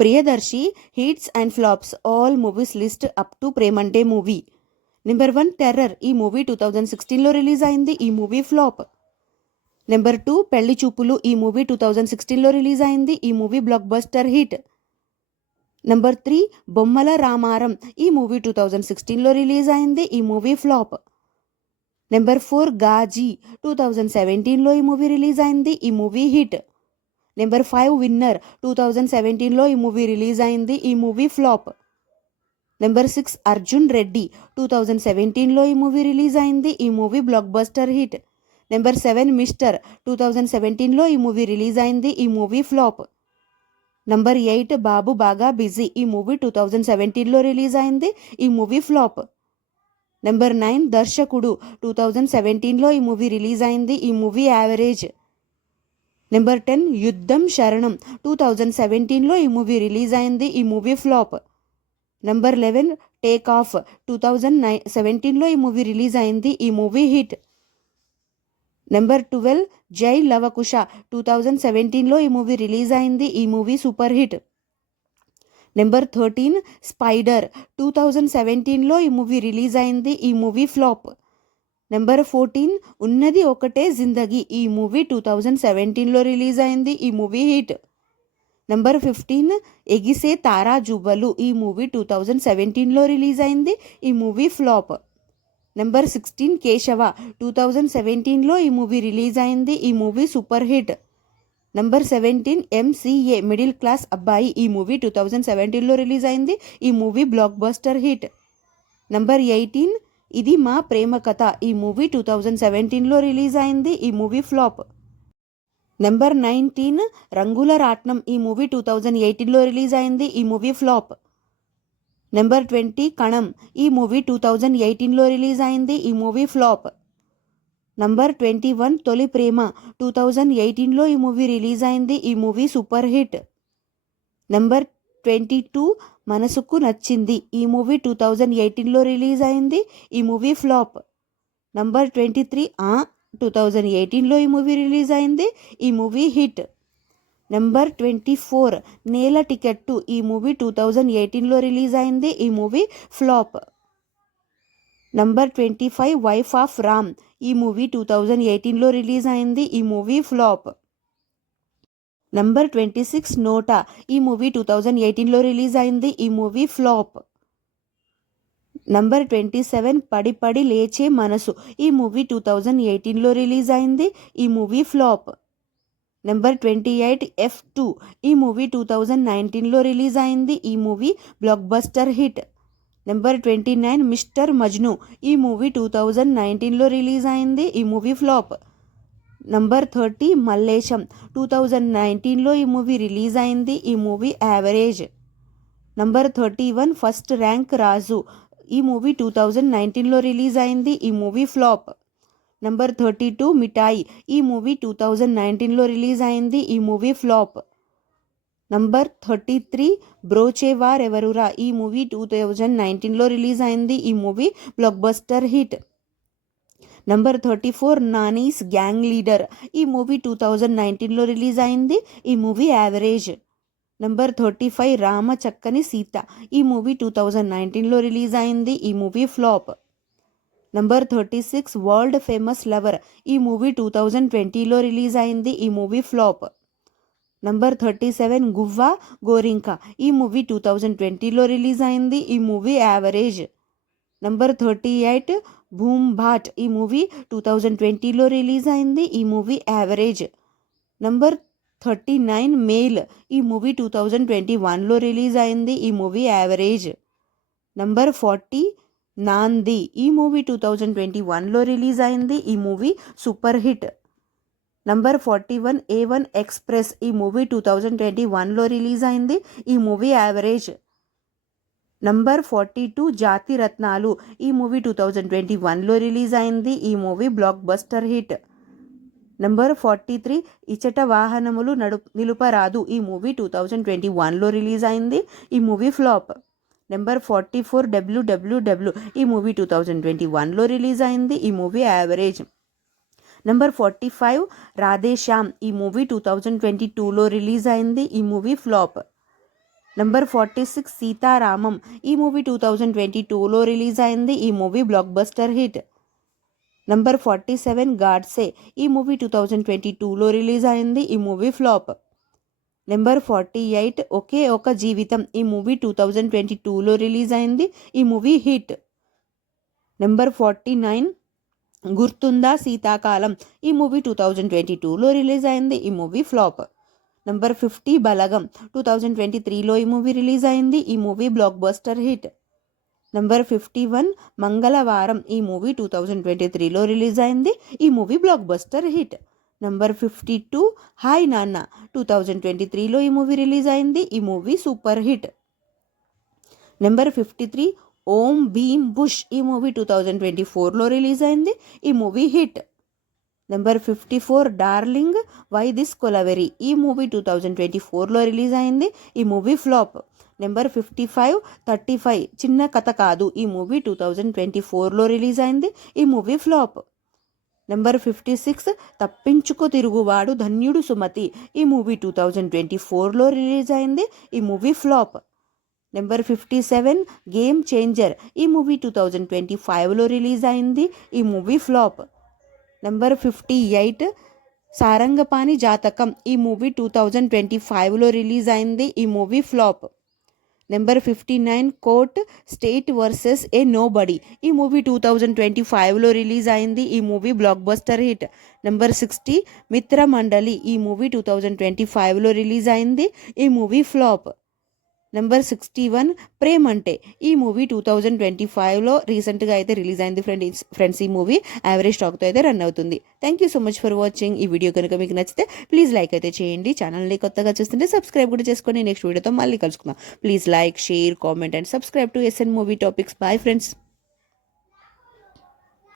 Priyadarshi hits and flops all movies list up to Premante movie. Number 1 terror. ఈ movie 2016లో release అయింది. ఈ movie flop. Number 2 పెళ్లి చూపులు. ఈ మూవీ 2016లో రిలీజ్ అయింది. ఈ movie blockbuster hit. Number 3 Bommala Ramaram. ఈ మూవీ 2016లో రిలీజ్ అయింది. ఈ మూవీ ఫ్లాప్. నెంబర్ 4 గాజీ. 2017లో ఈ మూవీ రిలీజ్ అయింది. ఈ మూవీ హిట్. Number 5 winner. 2017లో ఈ మూవీ రిలీజ్ అయింది. ఈ movie flop. Number 6 Arjun Reddy. 2017లో ఈ మూవీ రిలీజ్ అయింది. ఈ movie blockbuster hit. Number 7 Mister. 2017లో ఈ మూవీ రిలీజ్ అయింది. ఈ మూవీ ఫ్లాప్. నంబర్ 8 బాబు బాగా బిజీ. ఈ మూవీ 2017లో రిలీజ్ అయింది. ఈ మూవీ ఫ్లాప్. నెంబర్ 9 దర్శకుడు. 2017లో ఈ మూవీ రిలీజ్ అయింది. ఈ మూవీ యావరేజ్. నెంబర్ 10 యుద్ధం శరణం. 2017లో ఈ మూవీ రిలీజ్ అయింది. ఈ movie flop. Number 11 take off. 2017లో ఈ మూవీ రిలీజ్ అయింది. ఈ మూవీ హిట్. నెంబర్ 12 జై లవకుశ. 2017లో ఈ మూవీ రిలీజ్ అయింది. ఈ movie super hit. Number 13 spider. 2017లో ఈ మూవీ రిలీజ్ అయింది. ఈ మూవీ ఫ్లాప్. నెంబర్ 14 ఉన్నది ఒకటే జిందగీ. ఈ మూవీ 2017లో రిలీజ్ అయింది. ఈ మూవీ హిట్. నెంబర్ 15 ఎగిసే తారా జువ్వలు. ఈ మూవీ 2017లో రిలీజ్ అయింది. ఈ మూవీ ఫ్లాప్. నెంబర్ 16 కేశవ. 2017లో ఈ మూవీ రిలీజ్ అయింది. ఈ movie super hit. Number 17 MCA middle class అబ్బాయి. ఈ మూవీ 2017లో రిలీజ్ అయింది. ఈ movie blockbuster hit. Number 18 ఇది మా ప్రేమ కథ. ఈ మూవీ 2017లో రిలీజ్ అయింది. ఈ మూవీ ఫ్లాప్. నెంబర్ 19 రంగుల రాట్నం. ఈ మూవీ 2018లో రిలీజ్ అయింది. ఈ మూవీ ఫ్లాప్. నెంబర్ 20 కణం. ఈ మూవీ 2018లో రిలీజ్ అయింది. ఈ మూవీ ఫ్లాప్. నంబర్ 21 తొలి ప్రేమ. 2018లో ఈ మూవీ రిలీజ్ అయింది. ఈ మూవీ సూపర్ హిట్. నెంబర్ 22 మనసుకు నచ్చింది. ఈ మూవీ 2018లో రిలీజ్ అయింది. ఈ మూవీ ఫ్లాప్. నంబర్ 23 2018లో ఈ మూవీ రిలీజ్ అయింది. ఈ మూవీ హిట్. నెంబర్ 24 నేల టికెట్టు. ఈ మూవీ 2018లో రిలీజ్ అయింది. ఈ movie flop. Number 25 wife of Ram. ఈ మూవీ 2018లో రిలీజ్ అయింది. ఈ మూవీ ఫ్లాప్. నంబర్ 26 నోటా. ఈ మూవీ 2018లో రిలీజ్ అయింది. ఈ మూవీ ఫ్లాప్. నంబర్ 27 పడి పడి లేచే మనసు. ఈ మూవీ 2018లో రిలీజ్ అయింది. ఈ మూవీ ఫ్లాప్. Number 28 F2. ఈ మూవీ 2019లో రిలీజ్ అయింది. ఈ movie blockbuster hit. Number 29 Mister Majnu. ఈ మూవీ 2019లో రిలీజ్ అయింది. ఈ మూవీ ఫ్లాప్. నంబర్ 30 మల్లేశం. 2019లో ఈ మూవీ రిలీజ్ అయింది. ఈ movie average. Number 31 first rank Raju. ఈ మూవీ 2019లో రిలీజ్ అయింది. ఈ మూవీ ఫ్లాప్. నంబర్ 32 మిఠాయి. ఈ మూవీ 2019లో రిలీజ్ అయింది. ఈ మూవీ ఫ్లాప్. నంబర్ 33 బ్రోచేవార్ ఎవరురా. ఈ మూవీ 2019లో రిలీజ్ అయింది. ఈ movie blockbuster hit. Number 34 Nani's gang leader. ఈ మూవీ 2019లో రిలీజ్ అయింది. ఈ మూవీ యావరేజ్. నంబర్ 35 రామ చక్కని సీత. ఈ మూవీ 2019లో రిలీజ్ అయింది. ఈ movie flop. Number 36 world famous lover. ఈ మూవీ 2020లో రిలీజ్ అయింది. ఈ movie flop. Number 37 Guvva Gorinka. ఈ మూవీ 2020లో రిలీజ్ అయింది. ఈ మూవీ యావరేజ్. నంబర్ 38 భూమ్ భాట్. ఈ మూవీ 2020లో రిలీజ్ అయింది. ఈ మూవీ యావరేజ్. Number 39 mail. ఈ మూవీ 2021లో రిలీజ్ అయింది. ఈ మూవీ యావరేజ్. నంబర్ 40 నాంది. ఈ మూవీ 2021లో రిలీజ్ అయింది. ఈ movie super hit. Number 41 A1 express. ఈ మూవీ 2021లో రిలీజ్ అయింది. ఈ మూవీ యావరేజ్. నంబర్ 42 జాతి రత్నాలు. ఈ మూవీ 2021లో రిలీజ్ అయింది. ఈ movie blockbuster hit. Number 43 ఇచట వాహనములు నిలుపరాదు. ఈ మూవీ 2021లో రిలీజ్ అయింది. ఈ మూవీ ఫ్లాప్. Number 44 WWW. ఈ మూవీ 2021లో రిలీజ్ అయింది. ఈ మూవీ యావరేజ్. నెంబర్ 45 రాధేశ్యామ్. ఈ మూవీ 2022లో రిలీజ్ అయింది. ఈ మూవీ ఫ్లాప్. నెంబర్ 46 సీతారామం. ఈ మూవీ 2022లో రిలీజ్ అయింది. ఈ movie blockbuster hit. Number 47 Godse. ఈ మూవీ 2022లో రిలీజ్ అయింది. ఈ మూవీ ఫ్లాప్. నెంబర్ 48 ఒకే ఒక జీవితం. ఈ మూవీ 2022లో రిలీజ్ అయింది. ఈ మూవీ హిట్. నెంబర్ 49 గుర్తుందా శీతాకాలం. ఈ మూవీ 2022లో రిలీజ్ అయింది. ఈ మూవీ ఫ్లాప్. నెంబర్ 50 బలగం. 2023లో ఈ మూవీ రిలీజ్ అయింది. ఈ movie blockbuster hit. Number 51 Mangalavaaram. ఈ మూవీ 2023లో రిలీజ్ అయింది. ఈ movie blockbuster hit. Number 52 hi Nanna. 2023లో ఈ మూవీ రిలీజ్ అయింది. ఈ movie super hit. Number 53 Om Bheem bush. ఈ మూవీ 2024లో రిలీజ్ అయింది. ఈ movie hit. Number 54 darling why this Kolaveri. ఈ మూవీ 2024లో రిలీజ్ అయింది. ఈ మూవీ ఫ్లాప్. నెంబర్ 55 35 చిన్న కథ కాదు. ఈ మూవీ 2024లో రిలీజ్ అయింది. ఈ మూవీ ఫ్లాప్. నెంబర్ 56 తప్పించుకో తిరుగువాడు ధన్యుడు సుమతి. ఈ మూవీ 2024లో రిలీజ్ అయింది. ఈ movie flop. Number 57 game changer. ఈ మూవీ 2025లో రిలీజ్ అయింది. ఈ మూవీ ఫ్లాప్. నెంబర్ 58 సారంగపాణి జాతకం. ఈ మూవీ 2025లో రిలీజ్ అయింది. ఈ movie flop. Number 59 court state versus a nobody. ఈ మూవీ 2025లో రిలీజ్ అయింది. ఈ movie blockbuster hit. Number 60 Mithramandali. ఈ మూవీ 2025లో రిలీజ్ అయింది. ఈ మూవీ ఫ్లాప్. నెంబర్ 61 ప్రేమంటే. ఈ మూవీ 2025లో రీసెంట్గా అయితే రిలీజ్ అయింది ఫ్రెండ్స్. ఈ మూవీ యావరేజ్ టాక్తో అయితే రన్ అవుతుంది. Thank you so much for watching. ఈ వీడియో కనుక మీకు నచ్చితే ప్లీజ్ లైక్ అయితే చేయండి. ఛానల్ని కొత్తగా చూస్తుంటే సబ్స్క్రైబ్ కూడా చేసుకొని నెక్స్ట్ వీడియోతో మళ్ళీ కలుసుకుందాం. Please like, share, comment and subscribe to SN movie topics. Bye friends.